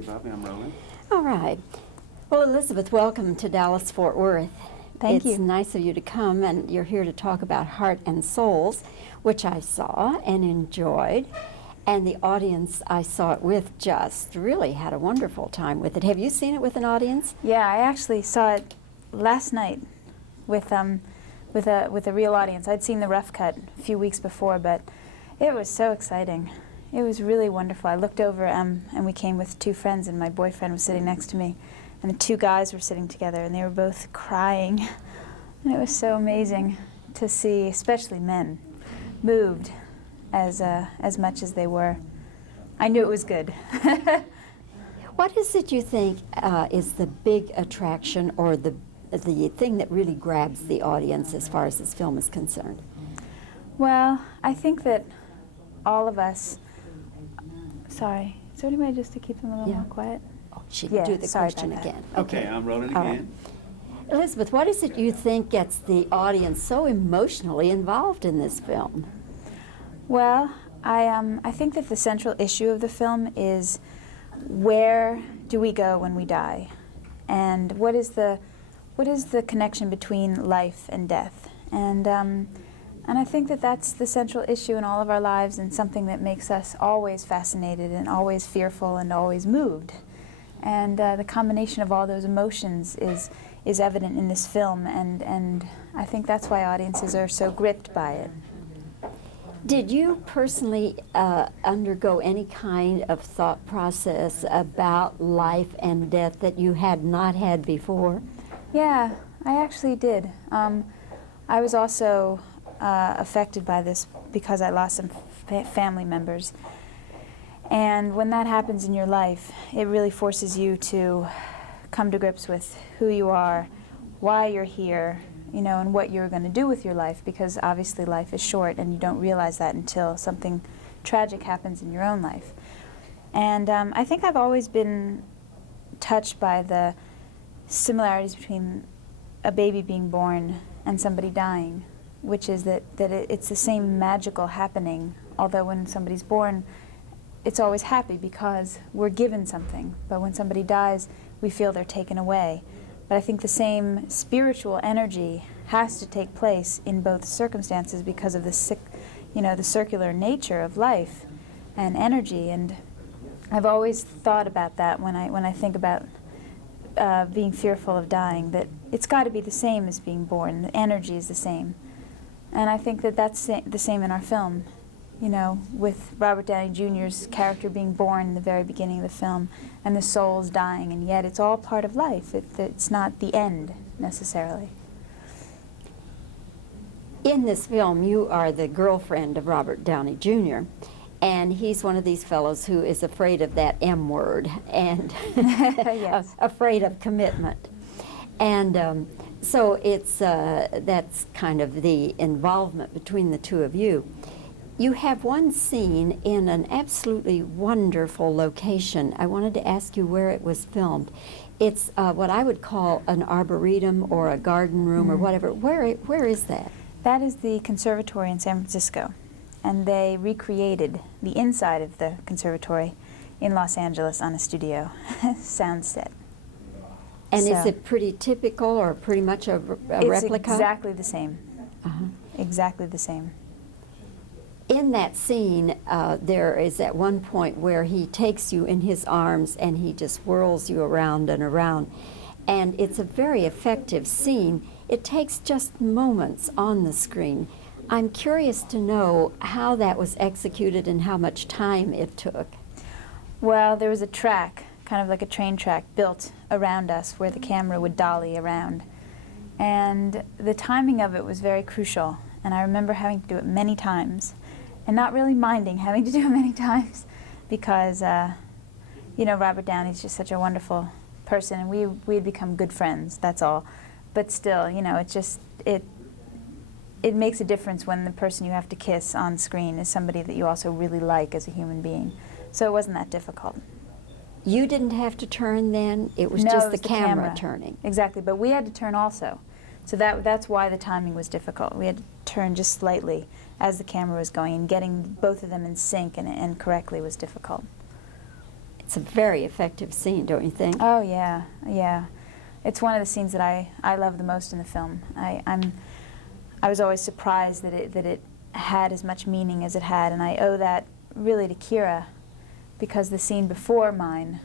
Okay, Bobbie, I'm rolling. All right. Well, Elisabeth, welcome to Dallas-Fort Worth. Thank you. It's nice of you to come, and you're here to talk about Heart and Souls, which I saw and enjoyed. And the audience I saw it with just really had a wonderful time with it. Have you seen it with an audience? Yeah, I actually saw it last night with a real audience. I'd seen the rough cut a few weeks before, but it was so exciting. It was really wonderful. I looked over and we came with two friends, and my boyfriend was sitting next to me, and the two guys were sitting together, and they were both crying. And it was so amazing to see, especially men, moved as much as they were. I knew it was good. What is it you think is the big attraction or the thing that really grabs the audience as far as this film is concerned? Well, I think that all of us... Sorry, is there any way just to keep them a little more quiet? Oh, she can do the sorry question about that. again. Okay, I'm rolling All again. right. Elisabeth, what is it you think gets the audience so emotionally involved in this film? Well, I think that the central issue of the film is, where do we go when we die? And what is the connection between life and death? And I think that that's the central issue in all of our lives, and something that makes us always fascinated and always fearful and always moved. And the combination of all those emotions is evident in this film, and I think that's why audiences are so gripped by it. Did you personally undergo any kind of thought process about life and death that you had not had before? Yeah, I actually did. I was also affected by this because I lost some family members. And when that happens in your life, it really forces you to come to grips with who you are, why you're here, you know, and what you're going to do with your life, because obviously life is short and you don't realize that until something tragic happens in your own life. And I think I've always been touched by the similarities between a baby being born and somebody dying, which is that it's the same magical happening, although when somebody's born, it's always happy because we're given something. But when somebody dies, we feel they're taken away. But I think the same spiritual energy has to take place in both circumstances because of the circular nature of life and energy. And I've always thought about that when I think about being fearful of dying, that it's got to be the same as being born. The energy is the same. And I think that that's the same in our film, you know, with Robert Downey Jr.'s character being born in the very beginning of the film, and the soul's dying, and yet it's all part of life. It's not the end, necessarily. In this film, you are the girlfriend of Robert Downey Jr., and he's one of these fellows who is afraid of that M word and Yes. afraid of commitment. And so it's that's kind of the involvement between the two of you. You have one scene in an absolutely wonderful location. I wanted to ask you where it was filmed. It's what I would call an arboretum or a garden room or whatever. Where is that? That is the conservatory in San Francisco, and they recreated the inside of the conservatory in Los Angeles on a studio sound set. And So is it pretty typical or pretty much a replica? It's exactly the same. Uh-huh. Exactly the same. In that scene, there is at one point where he takes you in his arms and he just whirls you around and around. And it's a very effective scene. It takes just moments on the screen. I'm curious to know how that was executed and how much time it took. Well, there was a track, kind of like a train track, built around us where the camera would dolly around. And the timing of it was very crucial. And I remember having to do it many times, and not really minding having to do it many times, because, you know, Robert Downey's just such a wonderful person, and we had become good friends, that's all. But still, you know, it makes a difference when the person you have to kiss on screen is somebody that you also really like as a human being. So it wasn't that difficult. You didn't have to turn then? It was No, just it was the camera turning. Exactly, but we had to turn also. So that's why the timing was difficult. We had to turn just slightly as the camera was going, and getting both of them in sync and correctly was difficult. It's a very effective scene, don't you think? Oh yeah, yeah. It's one of the scenes that I love the most in the film. I was always surprised that it had as much meaning as it had, and I owe that really to Kira, because the scene before mine,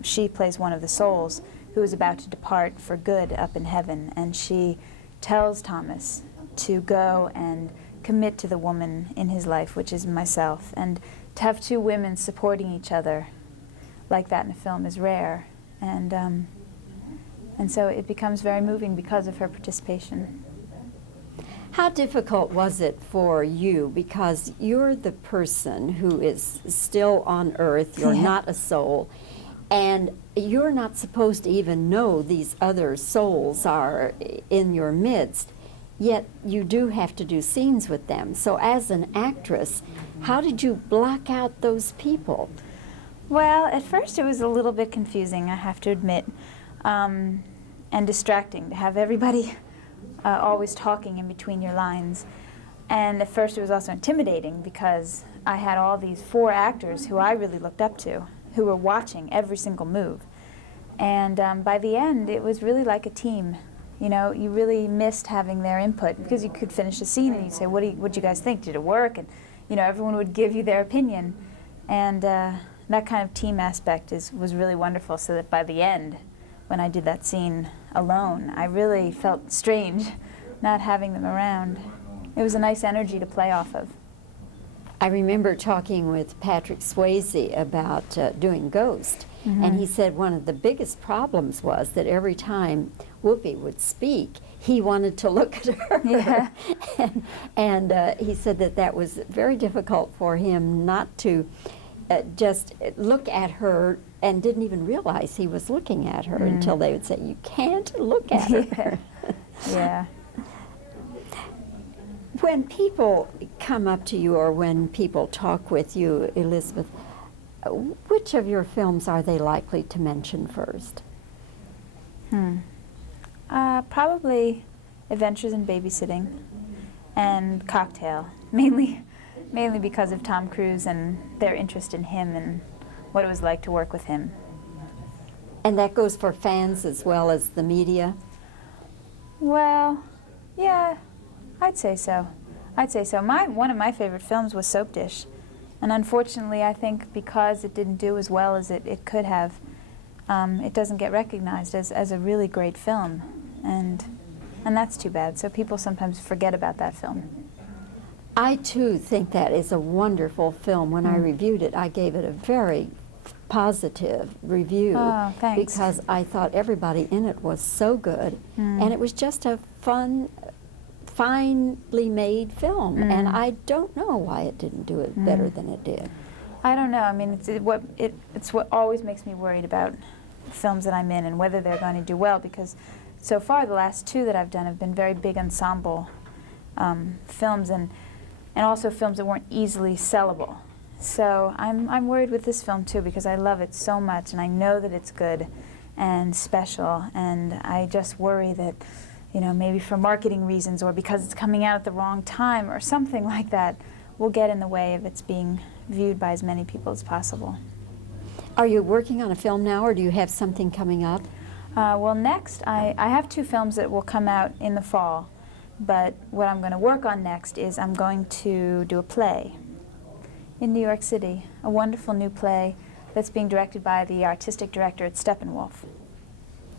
she plays one of the souls who is about to depart for good up in heaven, and she tells Thomas to go and commit to the woman in his life, which is myself, and to have two women supporting each other like that in a film is rare, and so it becomes very moving because of her participation. How difficult was it for you, because you're the person who is still on earth, you're Yeah. not a soul, and you're not supposed to even know these other souls are in your midst, yet you do have to do scenes with them. So as an actress, how did you block out those people? Well, at first it was a little bit confusing, I have to admit, and distracting to have everybody always talking in between your lines. And at first it was also intimidating because I had all these 4 actors who I really looked up to, who were watching every single move. And by the end, it was really like a team. You know, you really missed having their input, because you could finish a scene and you'd say, what'd you guys think? Did it work? And, you know, everyone would give you their opinion. And that kind of team aspect was really wonderful, so that by the end, when I did that scene alone, I really felt strange not having them around. It was a nice energy to play off of. I remember talking with Patrick Swayze about doing Ghost, and he said one of the biggest problems was that every time Whoopi would speak, he wanted to look at her. Yeah. and he said that was very difficult for him not to just look at her, and didn't even realize he was looking at her until they would say, "You can't look at her." Yeah. When people come up to you, or when people talk with you, Elisabeth, which of your films are they likely to mention first? Probably Adventures in Babysitting and Cocktail, mainly because of Tom Cruise and their interest in him and what it was like to work with him. And that goes for fans as well as the media? Well, yeah, I'd say so. One of my favorite films was Soap Dish, and unfortunately I think because it didn't do as well as it could have, it doesn't get recognized as a really great film, and that's too bad. So people sometimes forget about that film. I too think that is a wonderful film. When I reviewed it, I gave it a very positive review. Oh, thanks. Because I thought everybody in it was so good, and it was just a fun, finely made film, and I don't know why it didn't do it better than it did. I don't know. I mean, it's what always makes me worried about films that I'm in and whether they're going to do well, because so far the last 2 that I've done have been very big ensemble films, and also films that weren't easily sellable. So I'm worried with this film too, because I love it so much and I know that it's good and special, and I just worry that, you know, maybe for marketing reasons or because it's coming out at the wrong time or something like that will get in the way of its being viewed by as many people as possible. Are you working on a film now, or do you have something coming up? Well, next, I have 2 films that will come out in the fall, but what I'm going to work on next is I'm going to do a play in New York City, a wonderful new play that's being directed by the artistic director at Steppenwolf.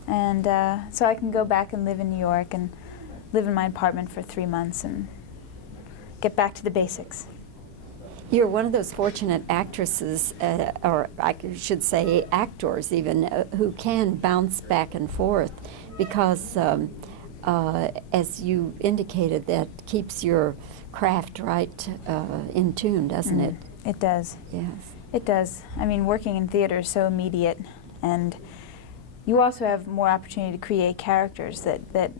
And so I can go back and live in New York and live in my apartment for 3 months and get back to the basics. You're one of those fortunate actresses, or I should say actors even, who can bounce back and forth, because as you indicated, that keeps your craft right in tune, doesn't it? It does. Yes. It does. I mean, working in theater is so immediate, and you also have more opportunity to create characters that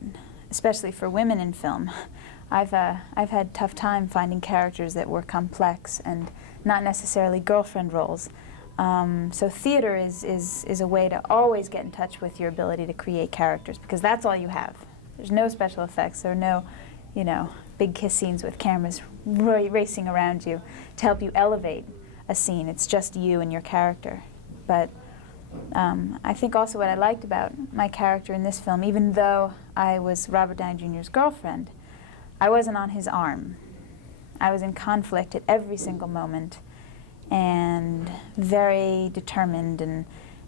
especially for women in film, I've had tough time finding characters that were complex and not necessarily girlfriend roles. So theater is a way to always get in touch with your ability to create characters, because that's all you have. There's no special effects. There are no, you know, big kiss scenes with cameras racing around you to help you elevate a scene. It's just you and your character. But I think also what I liked about my character in this film, even though I was Robert Downey Jr.'s girlfriend, I wasn't on his arm. I was in conflict at every single moment, and very determined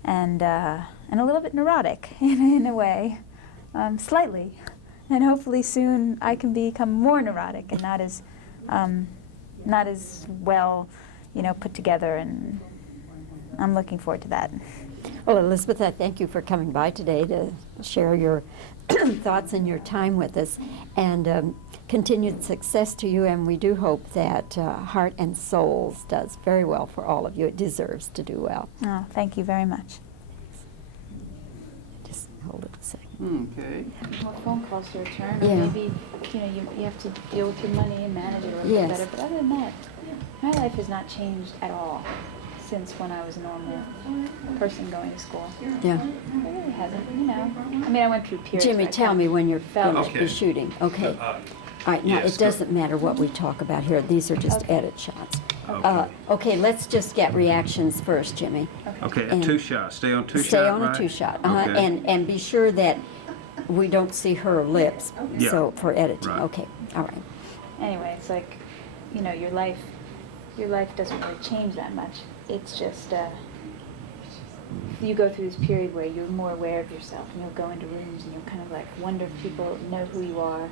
and a little bit neurotic in a way, slightly. And hopefully soon I can become more neurotic and not as well, put together. And I'm looking forward to that. Well, Elisabeth, I thank you for coming by today to share your thoughts and your time with us, and continued success to you. And we do hope that Heart and Souls does very well for all of you. It deserves to do well. Oh, thank you very much. Just hold it a second. Okay. More phone calls to return, Yeah. or maybe you have to deal with your money and manage it a little Yes. bit better. But other than that, my life has not changed at all since when I was a normal person going to school. Yeah. It really hasn't, I mean, I went through periods. Jimmy, where I tell felt- me when you're felt- going to be shooting. Okay. All right, now yes, it go. doesn't matter what we talk about here. These are just Okay. edit shots. Okay. Okay, let's just get reactions first, Jimmy. Okay, a And two-shot. Stay on two-shot, Stay on right? a two-shot, Okay. and be sure that we don't see her lips, Yeah. so for editing. Right. Okay, all right. Anyway, it's like, your life doesn't really change that much. It's just, you go through this period where you're more aware of yourself, and you'll go into rooms and you'll kind of like wonder if people know who you are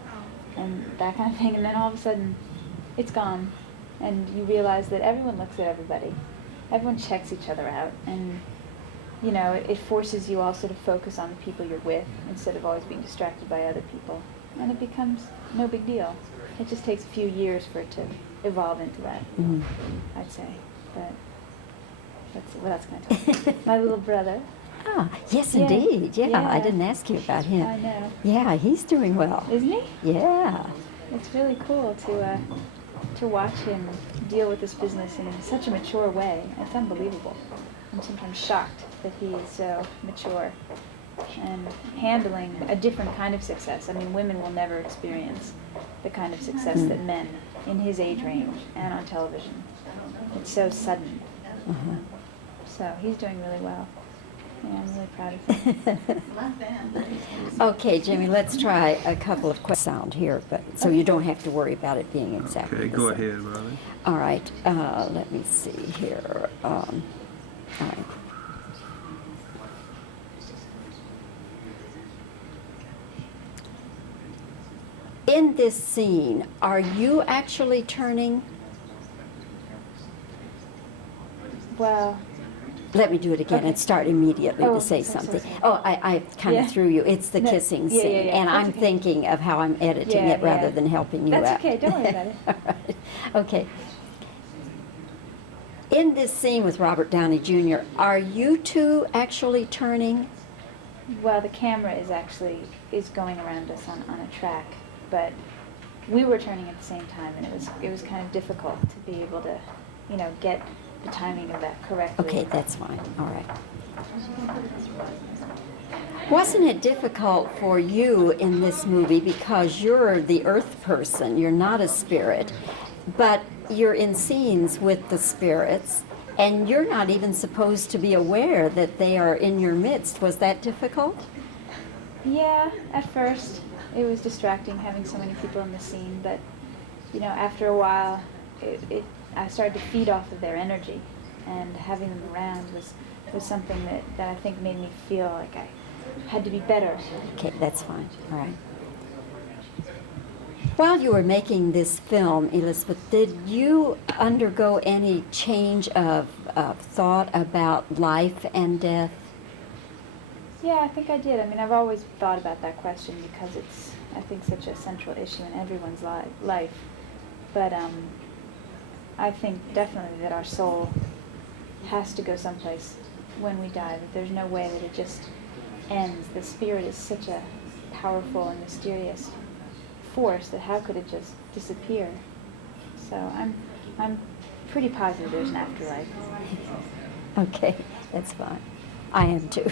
and that kind of thing, and then all of a sudden it's gone, and you realize that everyone looks at everybody. Everyone checks each other out, and it forces you also to focus on the people you're with instead of always being distracted by other people, and it becomes no big deal. It just takes a few years for it to evolve into that, Mhm. I'd say. But what else can I tell you? My little brother. Ah, yes, Yeah. indeed. Yeah, I Yeah. didn't ask you about him. I know. Yeah, he's doing well. Isn't he? Yeah. It's really cool to watch him deal with this business in such a mature way. It's unbelievable. I'm sometimes shocked that he is so mature and handling a different kind of success. I mean, women will never experience the kind of success that men in his age range and on television. It's so sudden. Uh-huh. So he's doing really well. Yeah, I'm really proud of him. Okay, Jimmy, let's try a couple of quick sound here, but so you don't have to worry about it being exactly Okay, the go same. ahead, Bobbie. All right, let me see here. All right. In this scene, are you actually turning? Well, Let me do it again Okay. and start immediately Oh, to say sorry, something. sorry. Oh, I kind of Yeah. threw you. It's the No, kissing yeah, scene, yeah, yeah. and That's I'm okay. thinking of how I'm editing Yeah, it rather yeah. than helping you out. That's okay, don't worry about it. All right. Okay. In this scene with Robert Downey Jr., are you two actually turning? well, the camera is going around us on a track, but we were turning at the same time, and it was kind of difficult to be able to, get the timing of that correctly. Okay, that's fine. All right. Wasn't it difficult for you in this movie because you're the earth person, you're not a spirit, but you're in scenes with the spirits, and you're not even supposed to be aware that they are in your midst. Was that difficult? Yeah, at first it was distracting having so many people in the scene, but after a while, I started to feed off of their energy, and having them around was something that I think made me feel like I had to be better. Okay, that's fine. All right. While you were making this film, Elisabeth, did you undergo any change of thought about life and death? Yeah, I think I did. I mean, I've always thought about that question because it's, I think, such a central issue in everyone's life. But I think definitely that our soul has to go someplace when we die, that there's no way that it just ends. The spirit is such a powerful and mysterious force that how could it just disappear? So I'm pretty positive there's an afterlife. Okay, that's fine. I am too.